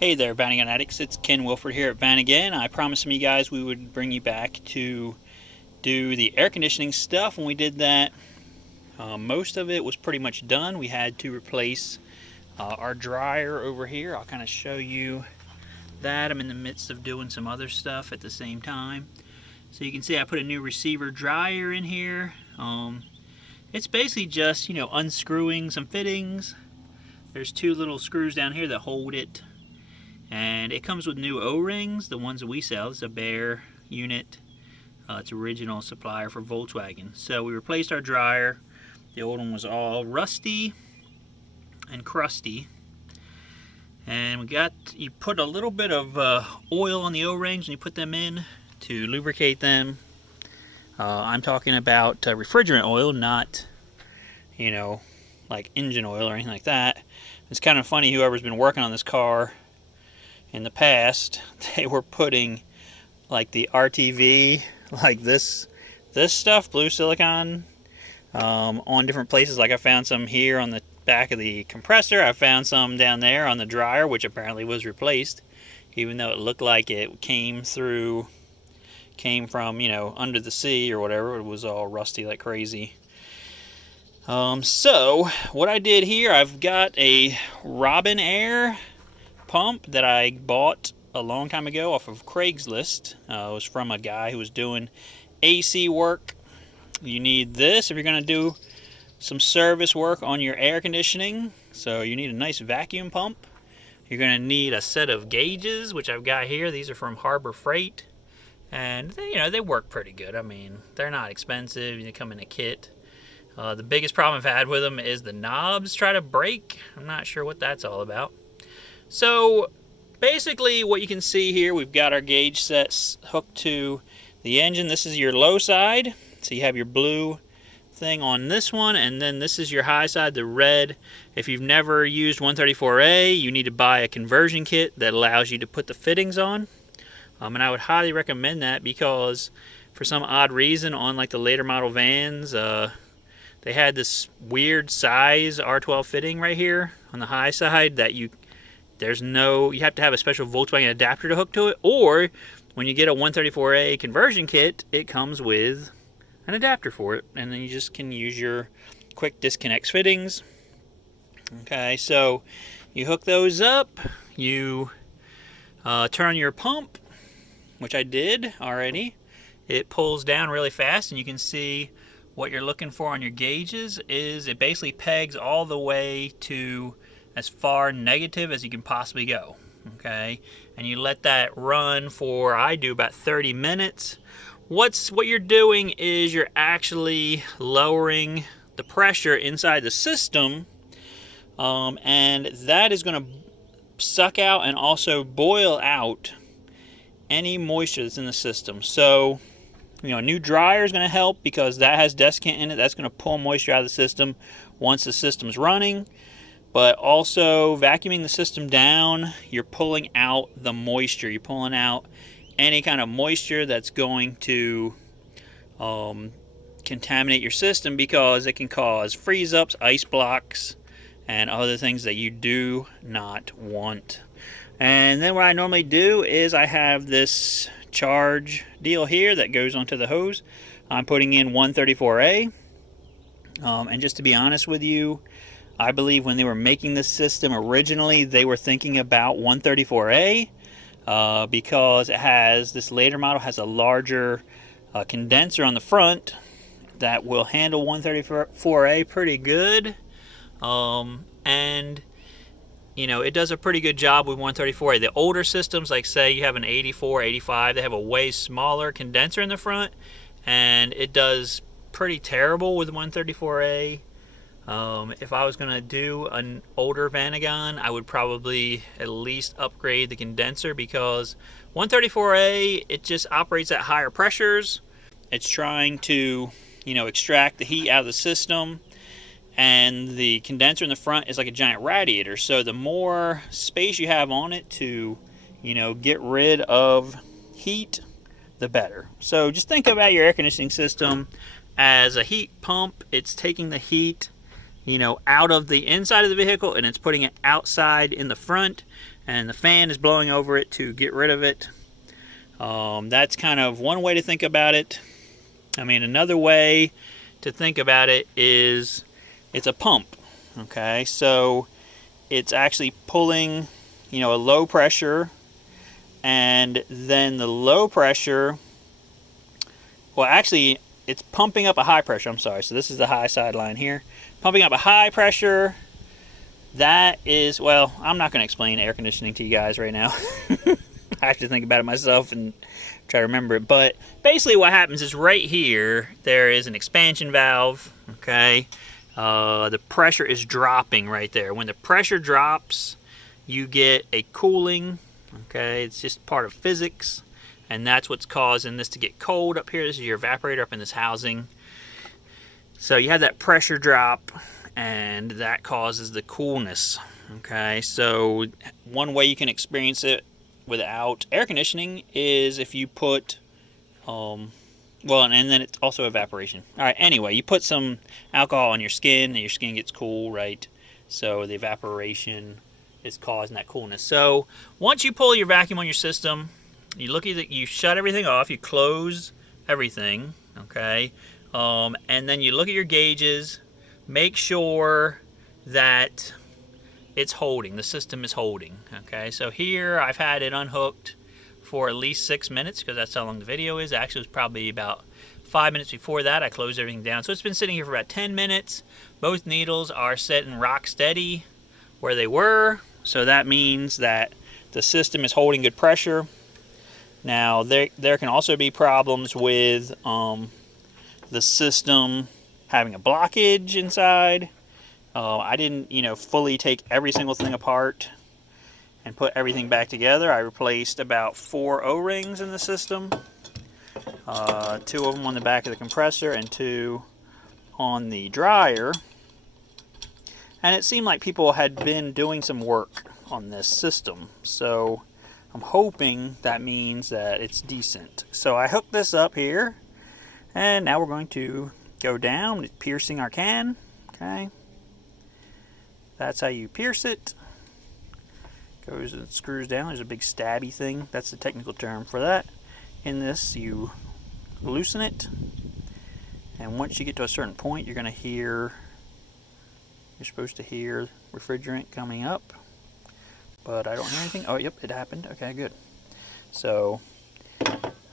Hey there, Vanagon addicts. It's Ken Wilford here at Vanagon. I promised some of you guys we would bring you back to do the air conditioning stuff. When we did that, most of it was pretty much done. We had to replace our dryer over here. I'll kind of show you that. I'm in the midst of doing some other stuff at the same time. So you can see I put a new receiver dryer in here. It's basically just, unscrewing some fittings. There's two little screws down here that hold it. And it comes with new O-rings, the ones that we sell. It's a Bear unit. It's original supplier for Volkswagen. So we replaced our dryer. The old one was all rusty and crusty. And you put a little bit of oil on the O-rings when you put them in to lubricate them. I'm talking about refrigerant oil, not, like engine oil or anything like that. It's kind of funny, whoever's been working on this car in the past, they were putting like the RTV, like this stuff, blue silicone, on different places. Like I found some here on the back of the compressor. I found some down there on the dryer, which apparently was replaced, even though it looked like it came from, under the sea or whatever. It was all rusty like crazy. So what I did here, I've got a Robin Air pump that I bought a long time ago off of Craigslist. It was from a guy who was doing AC work. You need this if you're going to do some service work on your air conditioning. So you need a nice vacuum pump. You're going to need a set of gauges, which I've got here. These are from Harbor Freight, and they work pretty good. I mean, they're not expensive. They come in a kit. The biggest problem I've had with them is the knobs try to break. I'm not sure what that's all about. So basically what you can see here, we've got our gauge sets hooked to the engine. This is your low side. So you have your blue thing on this one, and then this is your high side, the red. If you've never used 134A, you need to buy a conversion kit that allows you to put the fittings on. And I would highly recommend that, because for some odd reason on like the later model vans, they had this weird size R12 fitting right here on the high side that you have to have a special Volkswagen adapter to hook to it, or when you get a 134A conversion kit, it comes with an adapter for it, and then you just can use your quick disconnects fittings. Okay, so you hook those up, you turn your pump, which I did already. It pulls down really fast, and you can see what you're looking for on your gauges is it basically pegs all the way to as far negative as you can possibly go. Okay, and you let that run for, I do, about 30 minutes. What you're doing is you're actually lowering the pressure inside the system, and that is going to suck out and also boil out any moisture that's in the system. So a new dryer is going to help, because that has desiccant in it. That's going to pull moisture out of the system once the system's running. But also vacuuming the system down, you're pulling out the moisture. You're pulling out any kind of moisture that's going to contaminate your system, because it can cause freeze-ups, ice blocks, and other things that you do not want. And then what I normally do is I have this charge deal here that goes onto the hose. I'm putting in 134A. And just to be honest with you, I believe when they were making this system originally, they were thinking about 134A, because this later model has a larger condenser on the front that will handle 134A pretty good. And it does a pretty good job with 134A. The older systems, like say you have an 84, 85, they have a way smaller condenser in the front, and it does pretty terrible with 134A. If I was going to do an older Vanagon, I would probably at least upgrade the condenser, because 134A, it just operates at higher pressures. It's trying to, extract the heat out of the system, and the condenser in the front is like a giant radiator. So the more space you have on it to, get rid of heat, the better. So just think about your air conditioning system as a heat pump. It's taking the heat out of the inside of the vehicle, and it's putting it outside in the front. and the fan is blowing over it to get rid of it. That's kind of one way to think about it. I mean, another way to think about it is it's a pump. Okay, so it's actually pulling, a low pressure, and then the low pressure, well, actually, it's pumping up a high pressure. I'm sorry. So this is the high side line here. Pumping up a high pressure. That is, well, I'm not going to explain air conditioning to you guys right now. I have to think about it myself and try to remember it. But basically what happens is right here, there is an expansion valve, okay? The pressure is dropping right there. When the pressure drops, you get a cooling, okay? It's just part of physics. And that's what's causing this to get cold up here. This is your evaporator up in this housing. So you have that pressure drop, and that causes the coolness. Okay, so one way you can experience it without air conditioning is if you put, well, and then it's also evaporation. All right, anyway, you put some alcohol on your skin, and your skin gets cool, right? So the evaporation is causing that coolness. So once you pull your vacuum on your system, you look at it, you shut everything off, you close everything, okay? And then you look at your gauges, make sure that it's holding, the system is holding, okay? So here I've had it unhooked for at least 6 minutes because that's how long the video is. Actually, it was probably about 5 minutes before that. I closed everything down. So it's been sitting here for about 10 minutes. Both needles are sitting rock steady where they were. So that means that the system is holding good pressure. Now, there can also be problems with the system having a blockage inside. I didn't, fully take every single thing apart and put everything back together. I replaced about 4 O-rings in the system. 2 of them on the back of the compressor and 2 on the dryer. And it seemed like people had been doing some work on this system. So I'm hoping that means that it's decent. So I hooked this up here, and now we're going to go down, piercing our can, okay? That's how you pierce it. Goes and screws down. There's a big stabby thing. That's the technical term for that. In this, you loosen it, and once you get to a certain point, you're supposed to hear refrigerant coming up. But I don't hear anything. Oh, yep, it happened. Okay, good. So,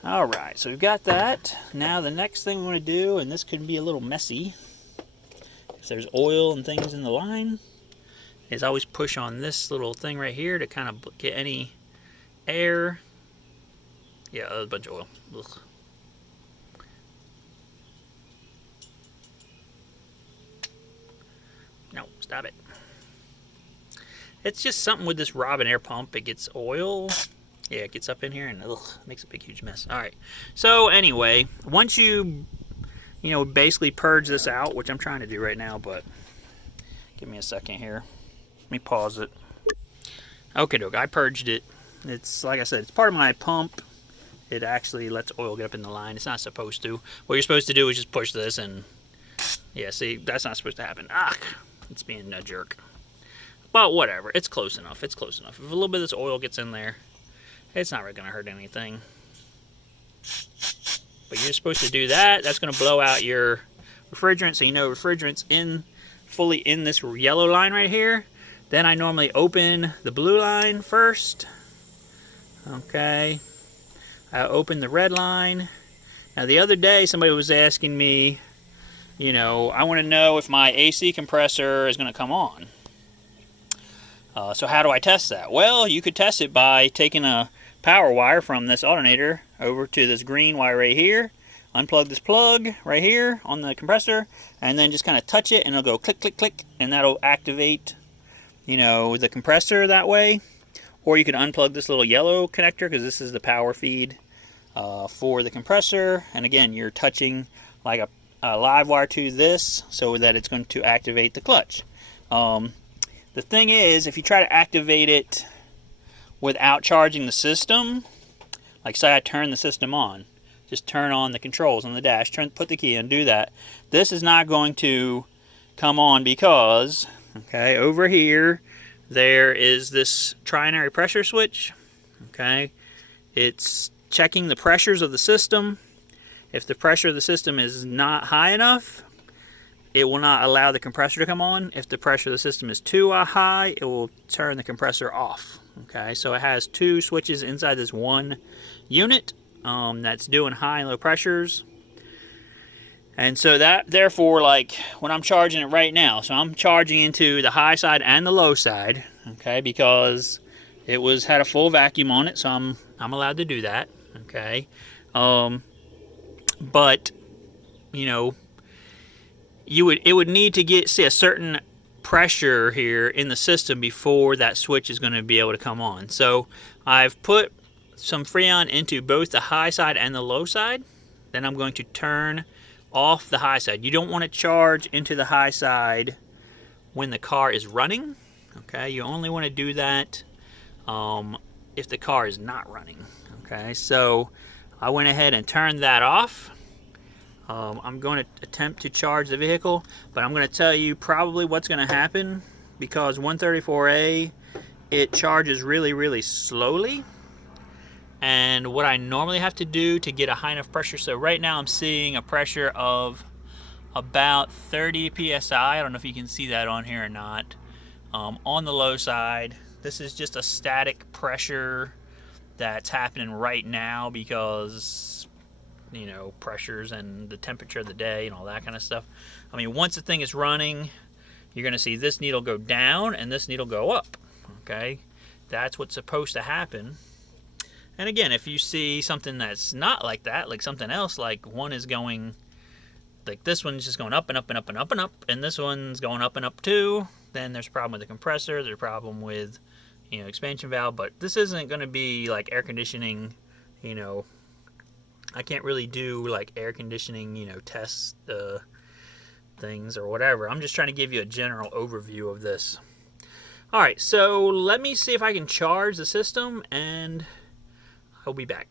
all right, so we've got that. Now the next thing we want to do, and this could be a little messy, if there's oil and things in the line, is always push on this little thing right here to kind of get any air. Yeah, there's a bunch of oil. Ugh. No, stop it. It's just something with this Robin air pump. It gets oil. Yeah, it gets up in here and makes a big, huge mess. All right. So anyway, once you, basically purge this out, which I'm trying to do right now, but give me a second here. Let me pause it. Okay, doke. I purged it. It's, like I said, it's part of my pump. It actually lets oil get up in the line. It's not supposed to. What you're supposed to do is just push this and, yeah, see, that's not supposed to happen. It's being a jerk. But whatever, it's close enough. It's close enough. If a little bit of this oil gets in there, it's not really going to hurt anything. But you're supposed to do that. That's going to blow out your refrigerant, so refrigerant's fully in this yellow line right here. Then I normally open the blue line first. Okay. I open the red line. Now the other day somebody was asking me, I want to know if my AC compressor is going to come on. So how do I test that? Well, you could test it by taking a power wire from this alternator over to this green wire right here. Unplug this plug right here on the compressor, and then just kind of touch it, and it'll go click, click, click, and that'll activate, the compressor that way. Or you could unplug this little yellow connector, because this is the power feed for the compressor. And again, you're touching like a live wire to this so that it's going to activate the clutch. The thing is, if you try to activate it without charging the system, like say I turn the system on, just turn on the controls on the dash, put the key in, do that. This is not going to come on because, okay, over here, there is this trinary pressure switch. Okay, it's checking the pressures of the system. If the pressure of the system is not high enough, it will not allow the compressor to come on. If the pressure of the system is too high, it will turn the compressor off. Okay, so it has two switches inside this one unit that's doing high and low pressures. And so that, therefore, like when I'm charging it right now, so I'm charging into the high side and the low side, okay, because it had a full vacuum on it, so I'm allowed to do that, okay. But you know, it would need to see a certain pressure here in the system before that switch is going to be able to come on. So I've put some Freon into both the high side and the low side. Then I'm going to turn off the high side. You don't want to charge into the high side when the car is running. Okay, you only want to do that if the car is not running. Okay, so I went ahead and turned that off. I'm going to attempt to charge the vehicle, but I'm going to tell you probably what's going to happen, because 134A, it charges really, really slowly. And what I normally have to do to get a high enough pressure, so right now I'm seeing a pressure of about 30 psi. I don't know if you can see that on here or not. On the low side, this is just a static pressure that's happening right now because, you know, pressures and the temperature of the day and all that kind of stuff. I mean, once the thing is running, you're going to see this needle go down and this needle go up. Okay, that's what's supposed to happen. And again, if you see something that's not like that, like something else, like one is going, like this one's just going up and up and up and up and up, and this one's going up and up too, then there's a problem with the compressor, there's a problem with, you know, expansion valve. But this isn't going to be like air conditioning, you know, I can't really do like air conditioning, you know, test things or whatever. I'm just trying to give you a general overview of this. All right, so let me see if I can charge the system, and I'll be back.